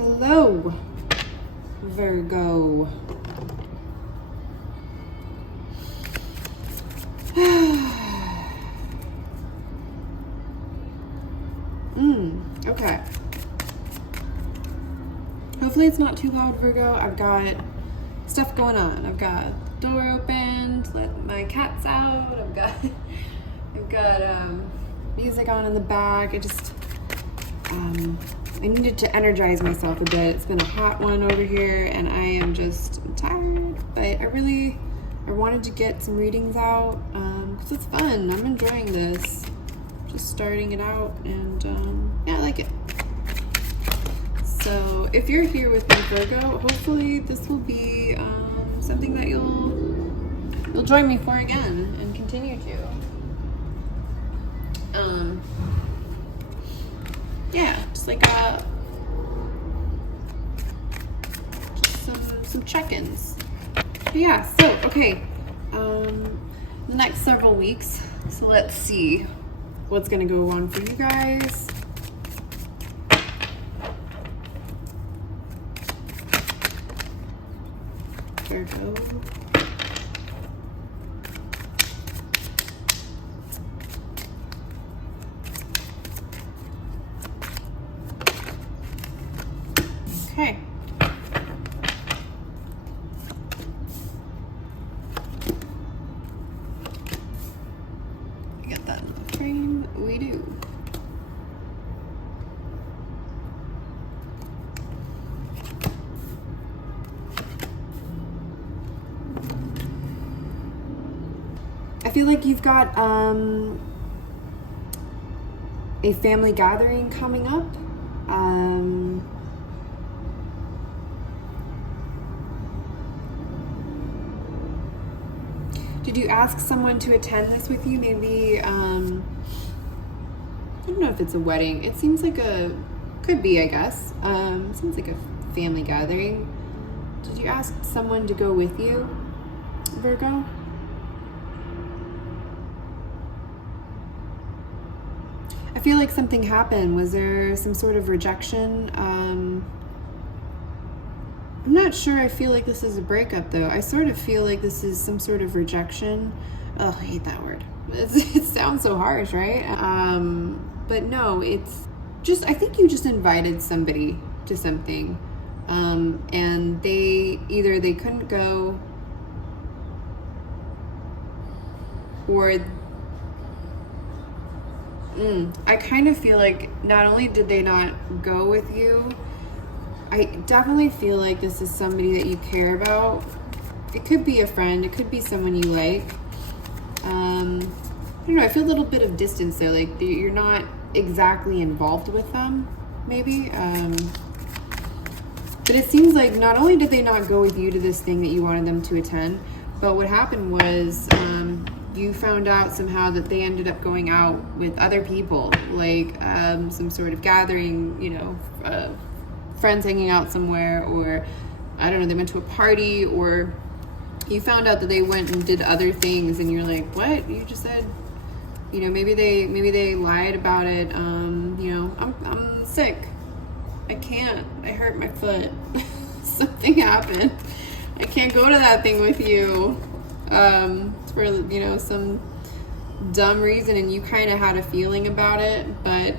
Hello, Virgo. Okay. Hopefully it's not too loud, Virgo. I've got stuff going on. I've got the door opened, let my cats out. I've got music on in the back. I needed to energize myself a bit. It's been a hot one over here and I am just tired, but I wanted to get some readings out because it's fun. I'm enjoying this. Just starting it out and yeah, I like it. So if you're here with me, Virgo, hopefully this will be something that you'll join me for again and continue to. Yeah, just like just some check-ins. But yeah, so okay. The next several weeks. So let's see what's gonna go on for you guys. Virgo. Okay. Get that in the frame. We do. I feel like you've got a family gathering coming up. Did you ask someone to attend this with you? Maybe, I don't know if it's a wedding. It seems like could be, I guess. It seems like a family gathering. Did you ask someone to go with you, Virgo? I feel like something happened. Was there some sort of rejection? I'm not sure. I feel like this is a breakup, though. I sort of feel like this is some sort of rejection. Oh, I hate that word. It sounds so harsh, right? But no, it's just, I think you just invited somebody to something. And they couldn't go, or I kind of feel like not only did they not go with you, I definitely feel like this is somebody that you care about. It could be a friend, it could be someone you like. I don't know, I feel a little bit of distance there, like you're not exactly involved with them, maybe. But it seems like not only did they not go with you to this thing that you wanted them to attend, but what happened was you found out somehow that they ended up going out with other people, like some sort of gathering, you know, friends hanging out somewhere, or I don't know, they went to a party, or you found out that they went and did other things and you're like, what? You just said, you know, maybe they lied about it. You know, I'm sick. I can't. I hurt my foot. Something happened. I can't go to that thing with you. For, you know, some dumb reason, and you kind of had a feeling about it, but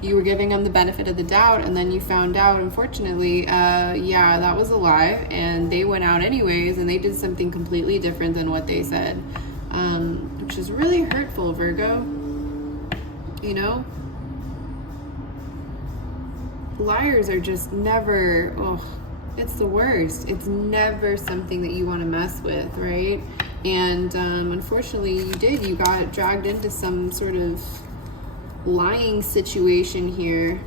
you were giving them the benefit of the doubt, and then you found out, unfortunately, yeah, that was a lie, and they went out anyways, and they did something completely different than what they said, which is really hurtful, Virgo. You know? Liars are just never, it's the worst. It's never something that you want to mess with, right? And unfortunately, you got dragged into some sort of lying situation here.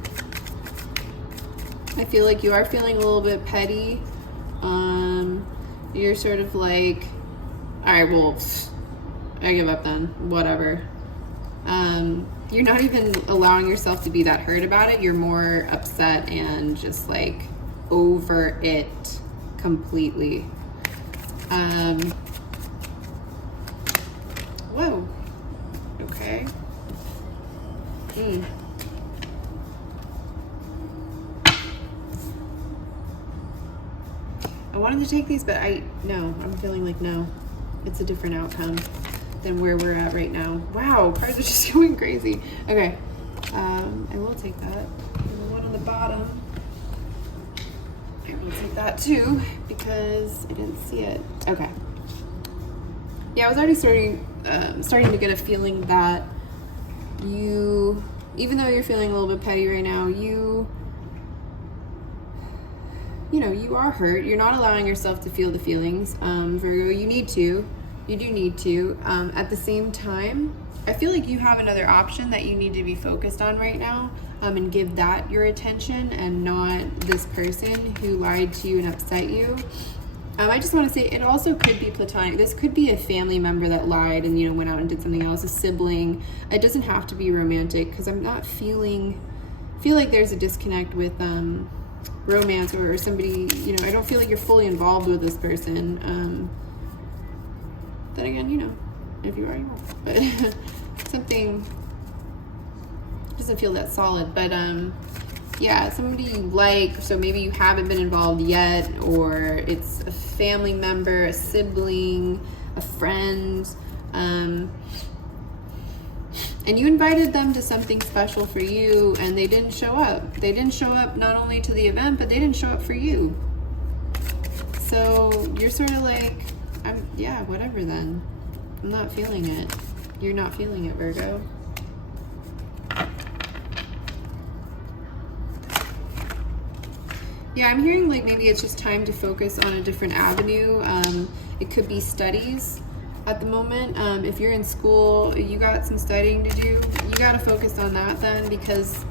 I feel like you are feeling a little bit petty. You're sort of like, all right, well, I give up then, whatever. You're not even allowing yourself to be that hurt about it. You're more upset and just like over it completely. Whoa. Okay. I wanted to take these, but I'm feeling like no. It's a different outcome than where we're at right now. Wow, cards are just going crazy. Okay, I will take that. And the one on the bottom, I will take that too because I didn't see it. Okay. Yeah, I was already starting to get a feeling that you, even though you're feeling a little bit petty right now, you are hurt. You're not allowing yourself to feel the feelings, Virgo. You do need to. At the same time, I feel like you have another option that you need to be focused on right now, and give that your attention and not this person who lied to you and upset you. I just want to say it also could be platonic. This could be a family member that lied and, went out and did something else, a sibling. It doesn't have to be romantic because I'm not feel like there's a disconnect with romance or somebody, I don't feel like you're fully involved with this person. Then again, if you are, you are. But something doesn't feel that solid. But yeah, somebody you like, so maybe you haven't been involved yet, or it's a family member, a sibling, a friend, and you invited them to something special for you, and they didn't show up. They didn't show up not only to the event, but they didn't show up for you. So you're sort of like, whatever then. I'm not feeling it. You're not feeling it, Virgo. Yeah, I'm hearing like maybe it's just time to focus on a different avenue. It could be studies at the moment. If you're in school, you got some studying to do. You got to focus on that then, because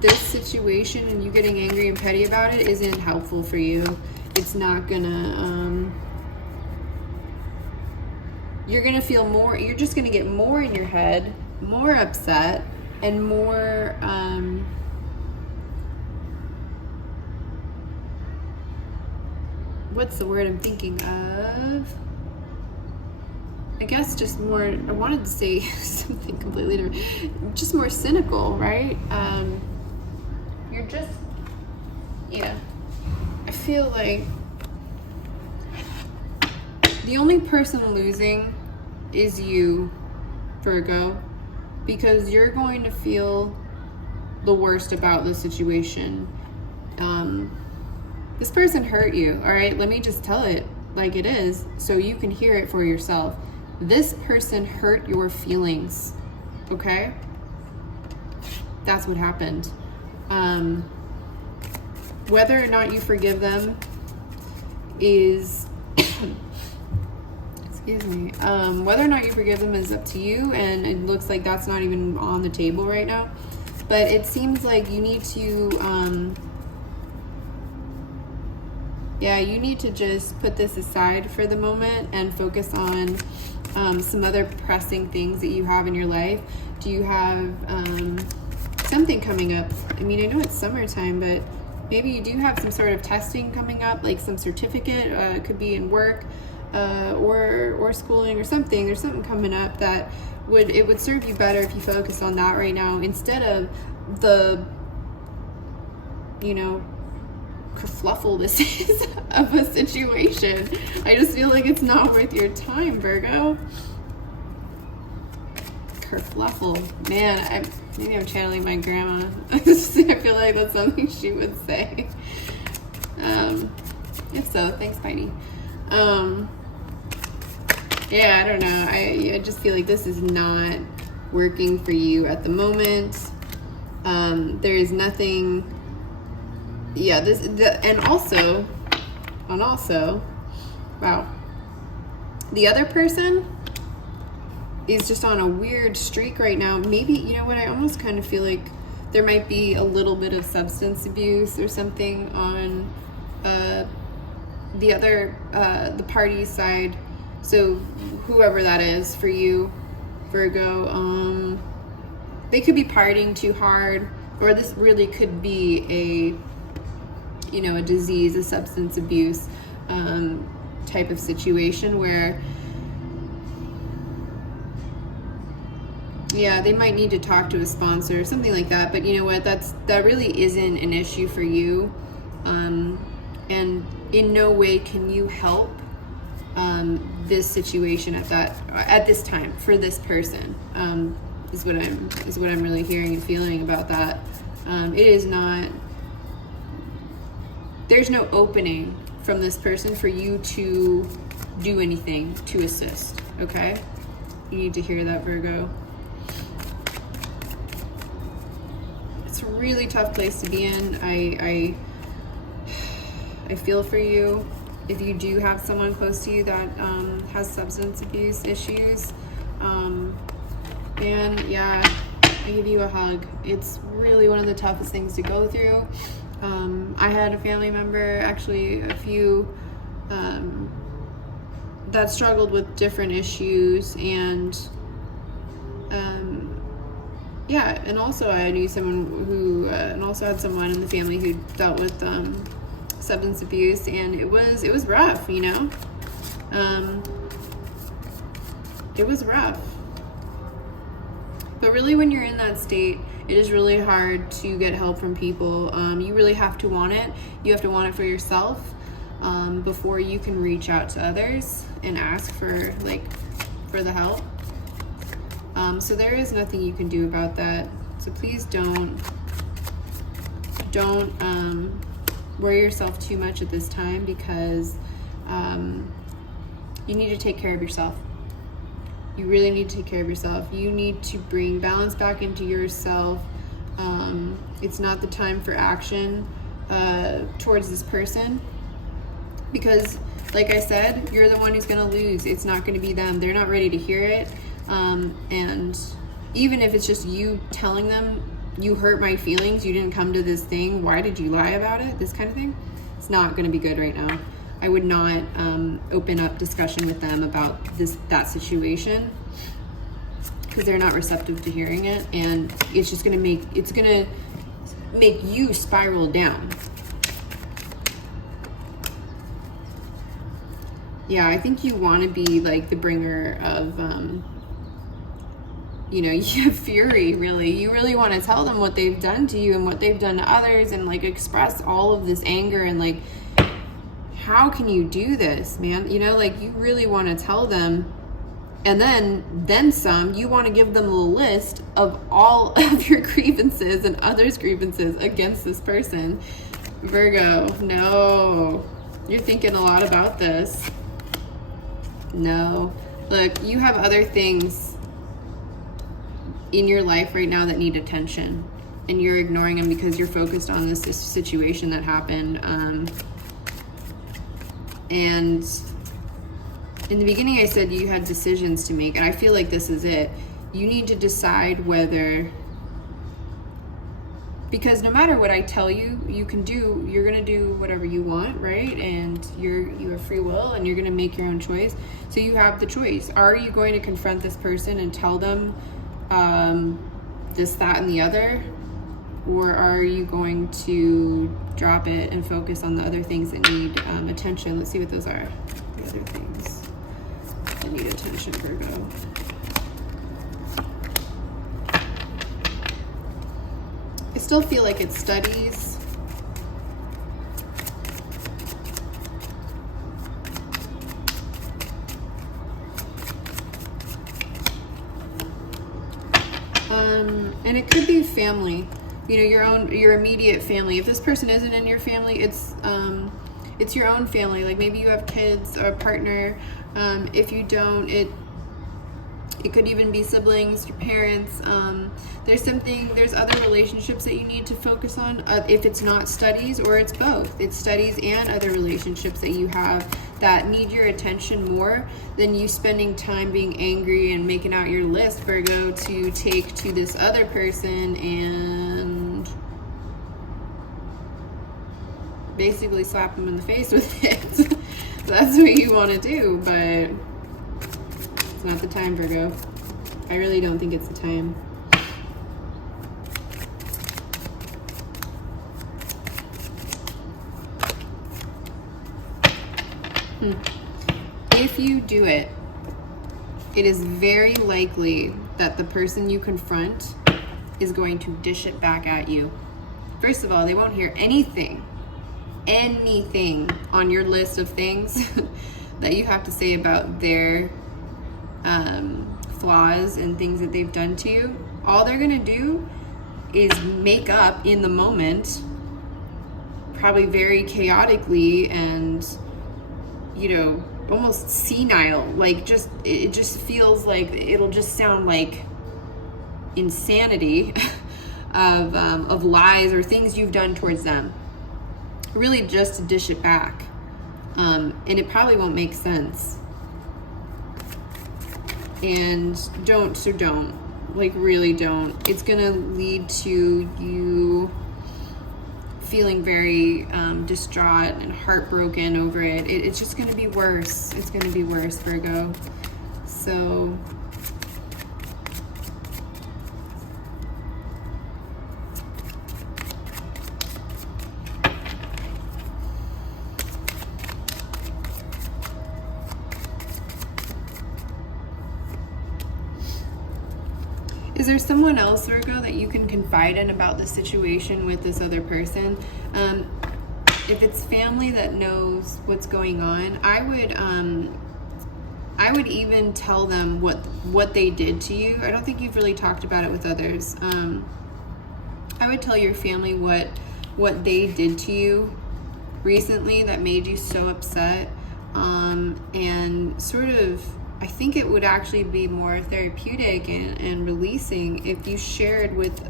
this situation and you getting angry and petty about it isn't helpful for you. It's not gonna, you're gonna feel more, you're just gonna get more in your head, more upset, and more, what's the word I'm thinking of? I guess just more, I wanted to say something completely different, just more cynical, right? You're just, I feel like the only person losing is you, Virgo, because you're going to feel the worst about the situation. This person hurt you, all right? Let me just tell it like it is so you can hear it for yourself. This person hurt your feelings, okay? That's what happened. Whether or not you forgive them is, excuse me, whether or not you forgive them is up to you, and it looks like that's not even on the table right now. But it seems like you need to, you need to just put this aside for the moment and focus on some other pressing things that you have in your life. Do you have something coming up? I mean, I know it's summertime, but maybe you do have some sort of testing coming up, like some certificate. It could be in work or schooling or something. There's something coming up that would serve you better if you focus on that right now instead of the, kerfluffle this is of a situation. I just feel like it's not worth your time, Virgo. Kerfluffle. Man, maybe I'm channeling my grandma. I feel like that's something she would say. If so, thanks, Spidey. Yeah, I don't know. I just feel like this is not working for you at the moment. There is nothing. Yeah, and also, wow, the other person is just on a weird streak right now. Maybe, you know what, I almost kind of feel like there might be a little bit of substance abuse or something on the party side. So whoever that is for you, Virgo, they could be partying too hard, or this really could be a disease, a substance abuse type of situation where, they might need to talk to a sponsor or something like that. But you know what? That really isn't an issue for you. And in no way can you help this situation at this time for this person, is what I'm really hearing and feeling about that. It is not, there's no opening from this person for you to do anything to assist, okay? You need to hear that, Virgo. It's a really tough place to be in. I feel for you. If you do have someone close to you that has substance abuse issues, and yeah, I give you a hug. It's really one of the toughest things to go through. I had a family member, actually a few, that struggled with different issues, and yeah, and also I knew someone who, and also had someone in the family who dealt with substance abuse, and it was rough, you know. It was rough. But really, when you're in that state, it is really hard to get help from people. You really have to want it. You have to want it for yourself before you can reach out to others and ask for the help. So there is nothing you can do about that. So please don't worry yourself too much at this time, because you need to take care of yourself. You really need to take care of yourself. You need to bring balance back into yourself. It's not the time for action towards this person, because like I said, you're the one who's going to lose. It's not going to be them. They're not ready to hear it. And even if it's just you telling them, you hurt my feelings, you didn't come to this thing, why did you lie about it, this kind of thing, it's not going to be good right now. I would not open up discussion with them about that situation, because they're not receptive to hearing it, and it's just going to make you spiral down. Yeah, I think you want to be like the bringer of you have fury, really. You really want to tell them what they've done to you and what they've done to others, and like express all of this anger, and like, how can you do this, man? You really want to tell them, and then some. You want to give them a list of all of your grievances and others' grievances against this person. Virgo, no. You're thinking a lot about this. No. Look, you have other things in your life right now that need attention, and you're ignoring them because you're focused on this situation that happened. And in the beginning I said you had decisions to make, and I feel like this is it. You need to decide whether, because no matter what I tell you, you're going to do whatever you want, right? And you have free will, and you're going to make your own choice. So you have the choice. Are you going to confront this person and tell them this, that, and the other? Or are you going to drop it and focus on the other things that need attention? Let's see what those are. The other things that need attention, Virgo. I still feel like it's studies. And it could be family. Your immediate family. If this person isn't in your family, it's your own family. Like maybe you have kids or a partner. If you don't, it could even be siblings, your parents. There's other relationships that you need to focus on. If it's not studies, or it's both. It's studies and other relationships that you have that need your attention more than you spending time being angry and making out your list, Virgo, to take to this other person and basically slap them in the face with it. That's what you want to do, but it's not the time, Virgo. I really don't think it's the time. If you do it, it is very likely that the person you confront is going to dish it back at you. First of all, they won't hear anything anything on your list of things that you have to say about their flaws and things that they've done to you, all they're gonna do is make up in the moment, probably very chaotically and, you know, almost senile. Like, it just feels like it'll just sound like insanity of lies or things you've done towards them, really just to dish it back. And it probably won't make sense. And don't, like, really don't. It's gonna lead to you feeling very distraught and heartbroken over it. It's just gonna be worse. It's gonna be worse, Virgo. So is there someone else, Virgo, that you can confide in about the situation with this other person? If it's family that knows what's going on, I would even tell them what they did to you. I don't think you've really talked about it with others. I would tell your family what they did to you recently that made you so upset, and sort of, I think it would actually be more therapeutic and releasing if you shared with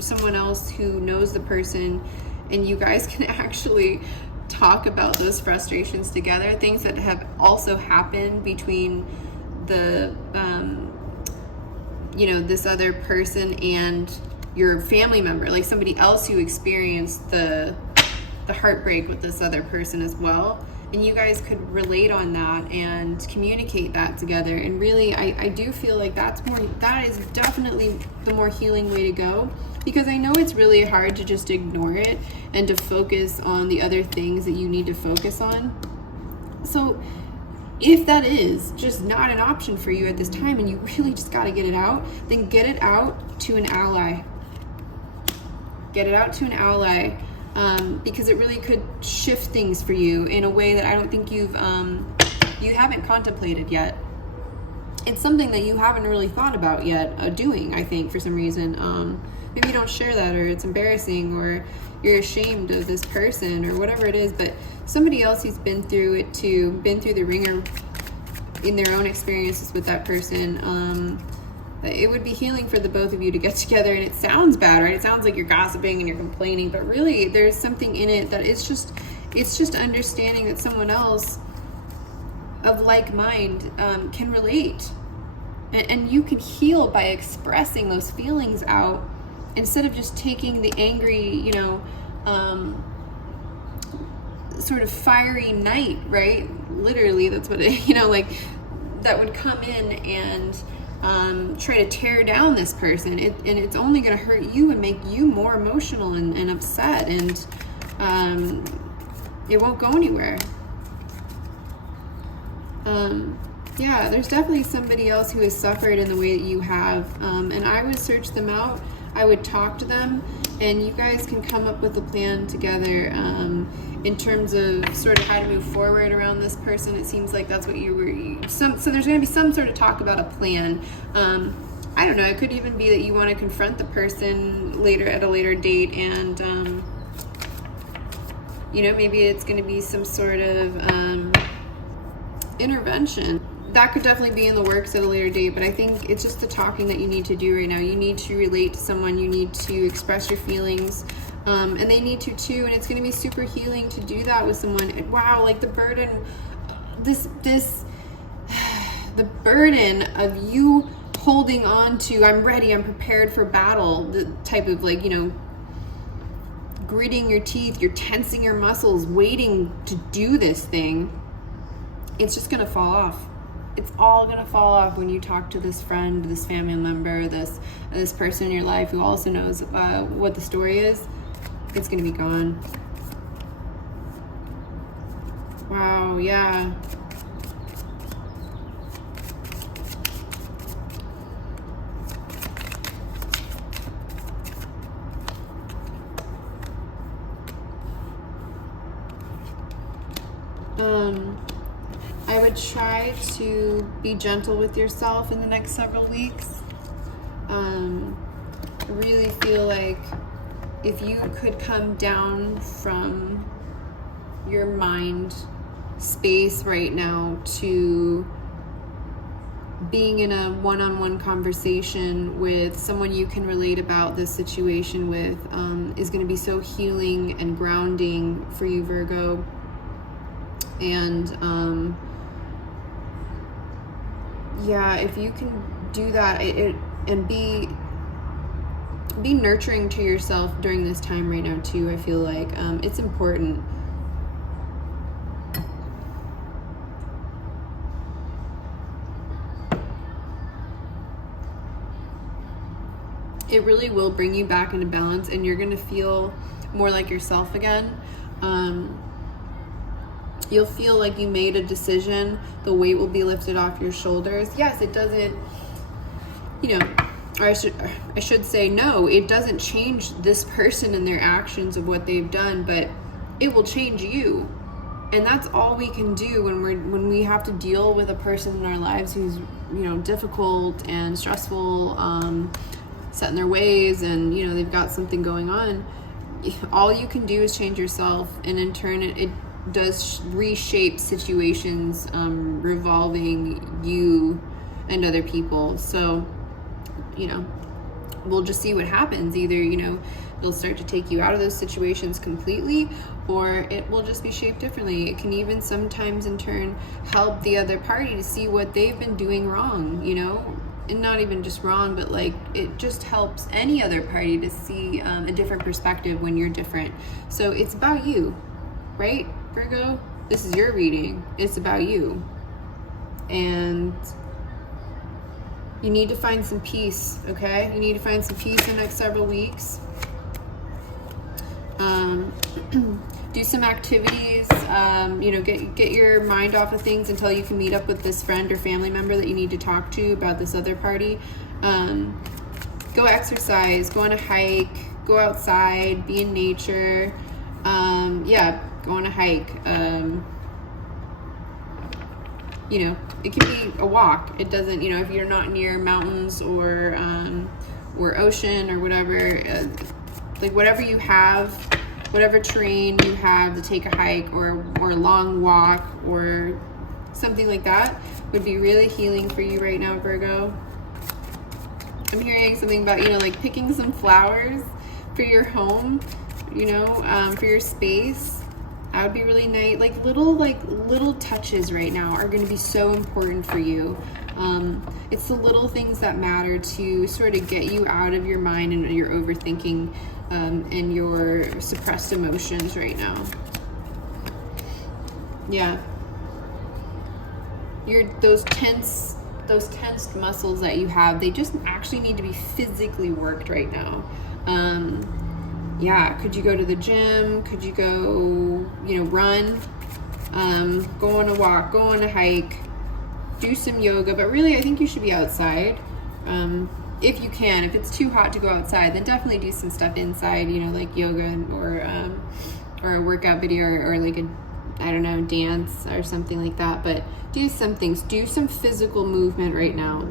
someone else who knows the person, and you guys can actually talk about those frustrations together, things that have also happened between the you know, this other person and your family member, like somebody else who experienced the heartbreak with this other person as well. And you guys could relate on that and communicate that together. And really, I do feel like that is definitely the more healing way to go, because I know it's really hard to just ignore it and to focus on the other things that you need to focus on. So if that is just not an option for you at this time and you really just got to get it out, then get it out to an ally. Get it out to an ally. Because it really could shift things for you in a way that I don't think you haven't contemplated yet. It's something that you haven't really thought about yet doing, I think, for some reason. Maybe you don't share that, or it's embarrassing, or you're ashamed of this person, or whatever it is, but somebody else who's been through it too, been through the ringer in their own experiences with that person, it would be healing for the both of you to get together. And it sounds bad, right? It sounds like you're gossiping and you're complaining, but really there's something in it that it's just understanding that someone else of like mind can relate, and you can heal by expressing those feelings out instead of just taking the angry, you know, sort of fiery knight, right? Literally, that's what it, you know, like that would come in and try to tear down this person, and it's only going to hurt you and make you more emotional and upset, and it won't go anywhere. Yeah, there's definitely somebody else who has suffered in the way that you have, and I would search them out. I would talk to them, and you guys can come up with a plan together in terms of sort of how to move forward around this person. It seems like that's what so there's going to be some sort of talk about a plan. I don't know, it could even be that you want to confront the person later at a later date, and you know, maybe it's going to be some sort of intervention. That could definitely be in the works at a later date, but I think it's just the talking that you need to do right now. You need to relate to someone, you need to express your feelings, and they need to too, and it's going to be super healing to do that with someone. Wow, like the burden, the burden of you holding on to, I'm ready, I'm prepared for battle, the type of, like, you know, gritting your teeth, you're tensing your muscles, waiting to do this thing. It's just going to fall off. It's all going to fall off when you talk to this friend, this family member, this person in your life who also knows what the story is. It's going to be gone. Wow, yeah. I would try to be gentle with yourself in the next several weeks. I really feel like if you could come down from your mind space right now to being in a one-on-one conversation with someone you can relate about this situation with, is going to be so healing and grounding for you, Virgo. And yeah, if you can do that and be nurturing to yourself during this time right now too, I feel like it's important. It really will bring you back into balance, and you're going to feel more like yourself again. You'll feel like you made a decision. The weight will be lifted off your shoulders. Yes, it doesn't, or I should say, no, it doesn't change this person and their actions of what they've done, but it will change you. And that's all we can do when we have to deal with a person in our lives who's, difficult and stressful, set in their ways, and, they've got something going on. All you can do is change yourself, and in turn, it does reshape situations revolving you and other people. So, we'll just see what happens. Either, it'll start to take you out of those situations completely, or it will just be shaped differently. It can even sometimes in turn help the other party to see what they've been doing wrong, and not even just wrong, but like it just helps any other party to see a different perspective when you're different. So it's about you, right, Virgo? This is your reading. It's about you. And you need to find some peace, okay? You need to find some peace in the next several weeks. Do some activities, get your mind off of things until you can meet up with this friend or family member that you need to talk to about this other party. Go exercise, go on a hike, go outside, be in nature. Go on a hike. It can be a walk. It doesn't, if you're not near mountains or ocean or whatever, whatever you have, whatever terrain you have to take a hike or a long walk or something like that would be really healing for you right now, Virgo. I'm hearing something about, picking some flowers for your home, for your space. That would be really nice. Little touches right now are going to be so important for you. It's the little things that matter to sort of get you out of your mind and your overthinking and your suppressed emotions right now. Yeah. Those tensed muscles that you have, they just actually need to be physically worked right now. Could you go to the gym? Could you go, run? Go on a walk, go on a hike, do some yoga. But really, I think you should be outside. If you can. If it's too hot to go outside, then definitely do some stuff inside, like yoga or a workout video or like a, dance or something like that. But do some things. Do some physical movement right now.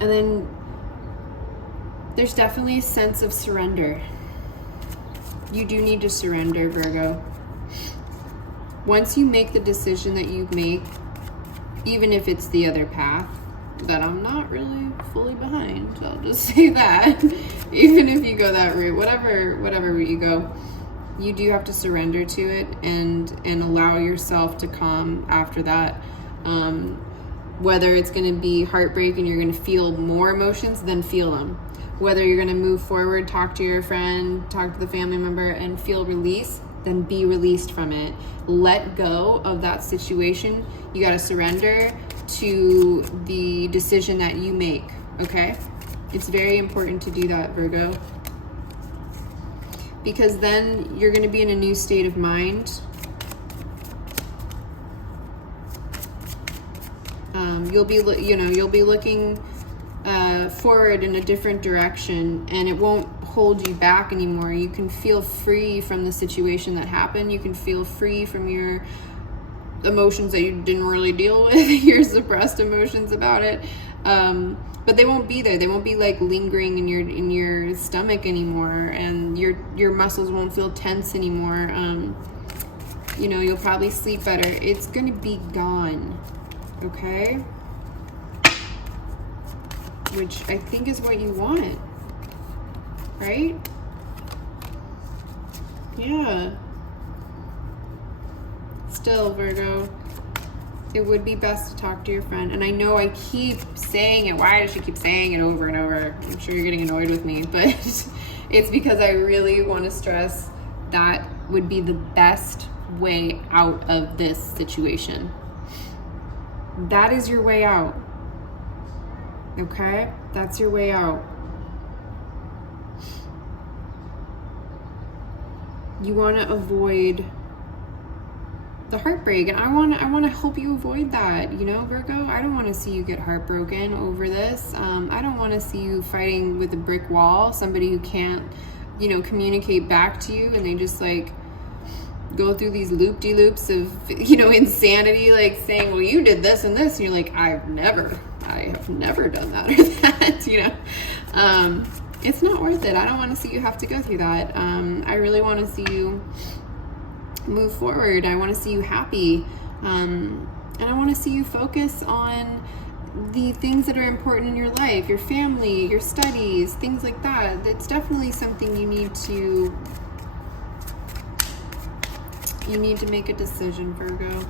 And then there's definitely a sense of surrender. You do need to surrender, Virgo. Once you make the decision that you make, even if it's the other path that I'm not really fully behind, I'll just say that. Even if you go that route, whatever route you go, you do have to surrender to it and allow yourself to calm after that. Whether it's going to be heartbreak and you're going to feel more emotions, then feel them. Whether you're going to move forward, talk to your friend, talk to the family member, and feel release, then be released from it. Let go of that situation. You got to surrender to the decision that you make, okay? It's very important to do that, Virgo. Because then you're going to be in a new state of mind. You'll be looking forward in a different direction, and it won't hold you back anymore. You can feel free from the situation that happened. You can feel free from your emotions that you didn't really deal with, your suppressed emotions about it. But they won't be there. They won't be like lingering in your stomach anymore, and your muscles won't feel tense anymore. You know, you'll probably sleep better. It's gonna be gone, okay? Which I think is what you want, right? Yeah. Still, Virgo, it would be best to talk to your friend. And I know I keep saying it. Why does she keep saying it over and over? I'm sure you're getting annoyed with me, but it's because I really want to stress that would be the best way out of this situation. That is your way out. Okay? That's your way out. You want to avoid the heartbreak, and I want to help you avoid that, you know, Virgo. I don't want to see you get heartbroken over this. I don't want to see you fighting with a brick wall, somebody who can't, you know, communicate back to you, and they just like go through these loop-de-loops of, you know, insanity, like saying, well, you did this and this, and you're like, I have never done that or that, you know. It's not worth it. I don't want to see you have to go through that. I really want to see you move forward. I want to see you happy. And I want to see you focus on the things that are important in your life, your family, your studies, things like that. That's definitely something you need to make a decision, Virgo.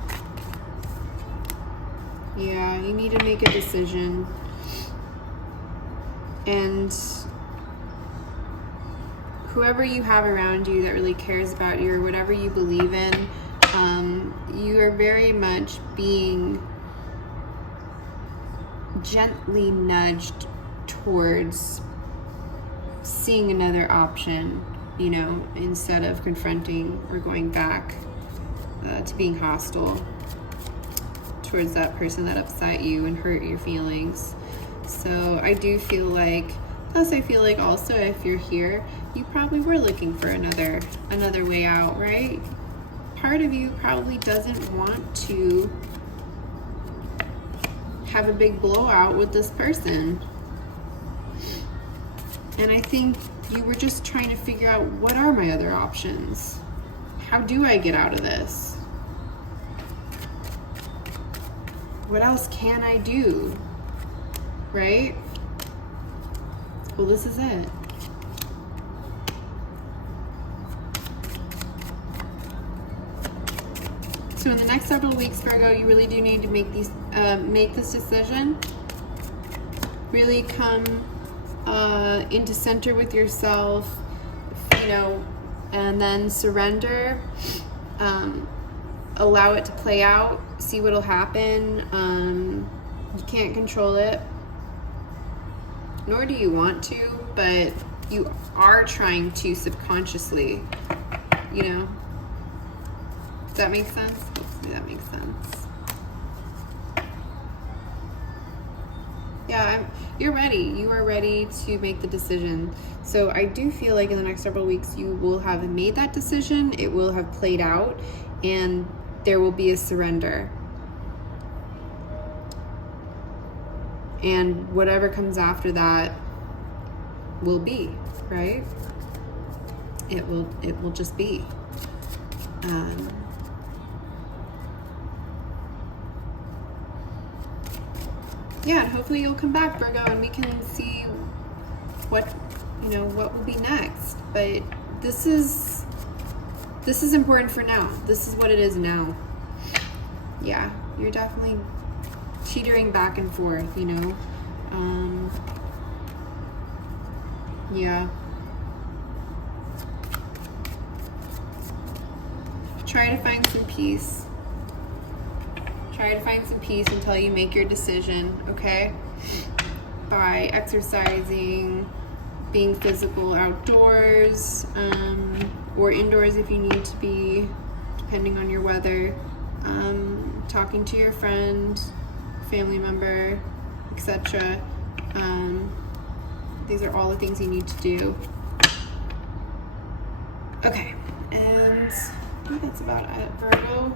Yeah, you need to make a decision. And whoever you have around you that really cares about you, or whatever you believe in, you are very much being gently nudged towards seeing another option, you know, instead of confronting or going back to being hostile towards that person that upset you and hurt your feelings. So I do feel like, plus I feel like also if you're here, you probably were looking for another way out, right? Part of you probably doesn't want to have a big blowout with this person. And I think you were just trying to figure out, what are my other options? How do I get out of this? What else can I do? Right? Well, this is it. So in the next several weeks, Virgo, you really do need to make this decision. Really come into center with yourself, you know, and then surrender. Allow it to play out. See what'll happen. You can't control it, nor do you want to, but you are trying to subconsciously, you know. Does that make sense? Hopefully that makes sense. Yeah, you're ready. You are ready to make the decision. So I do feel like in the next several weeks you will have made that decision. It will have played out, and there will be a surrender. And whatever comes after that will be, right? It will just be. Yeah, and hopefully you'll come back, Virgo, and we can see what will be next. But this is important for now. This is what it is now. Yeah, you're definitely teetering back and forth, you know. Yeah. Try to find some peace. Try to find some peace until you make your decision, okay? By exercising, being physical outdoors, or indoors if you need to be, depending on your weather. Talking to your friend, family member, etc. These are all the things you need to do Okay, and I think that's about it, Virgo.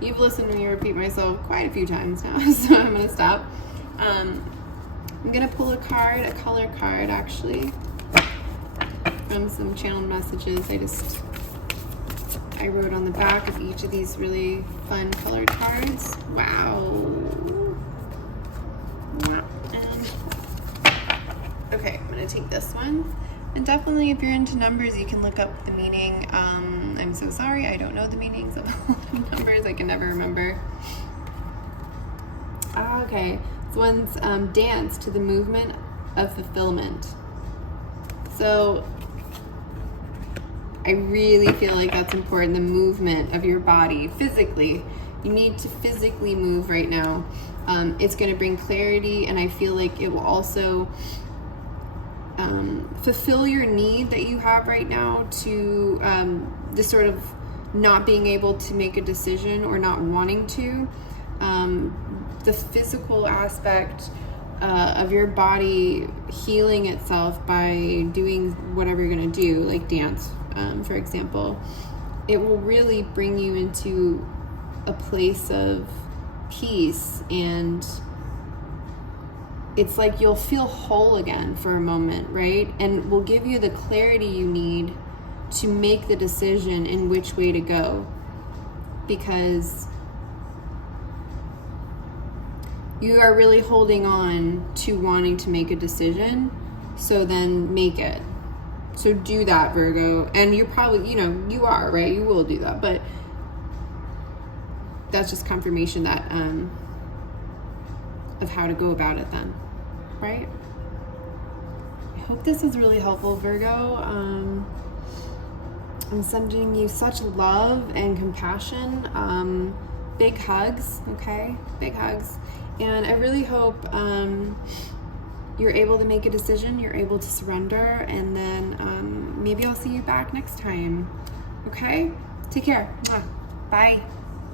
You've listened to me repeat myself quite a few times now, so I'm gonna stop. I'm gonna pull a card, a color card actually, from some channeled messages I wrote on the back of each of these really fun colored cards. Wow. Wow. And, okay, I'm gonna take this one. And definitely, if you're into numbers, you can look up the meaning. I'm so sorry, I don't know the meanings of all the numbers. I can never remember. Okay, this one's dance to the movement of fulfillment. So I really feel like that's important, the movement of your body physically. You need to physically move right now. It's going to bring clarity, and I feel like it will also fulfill your need that you have right now to this sort of not being able to make a decision or not wanting to. The physical aspect of your body healing itself by doing whatever you're going to do, like dance, for example, it will really bring you into a place of peace, and it's like you'll feel whole again for a moment, right? And will give you the clarity you need to make the decision in which way to go, because you are really holding on to wanting to make a decision. So then make it. So do that, Virgo. And you're probably, you are, right? You will do that. But that's just confirmation that of how to go about it then, right? I hope this was really helpful, Virgo. I'm sending you such love and compassion. Big hugs, okay? Big hugs. And I really hope you're able to make a decision, you're able to surrender, and then maybe I'll see you back next time. Okay? Take care. Bye.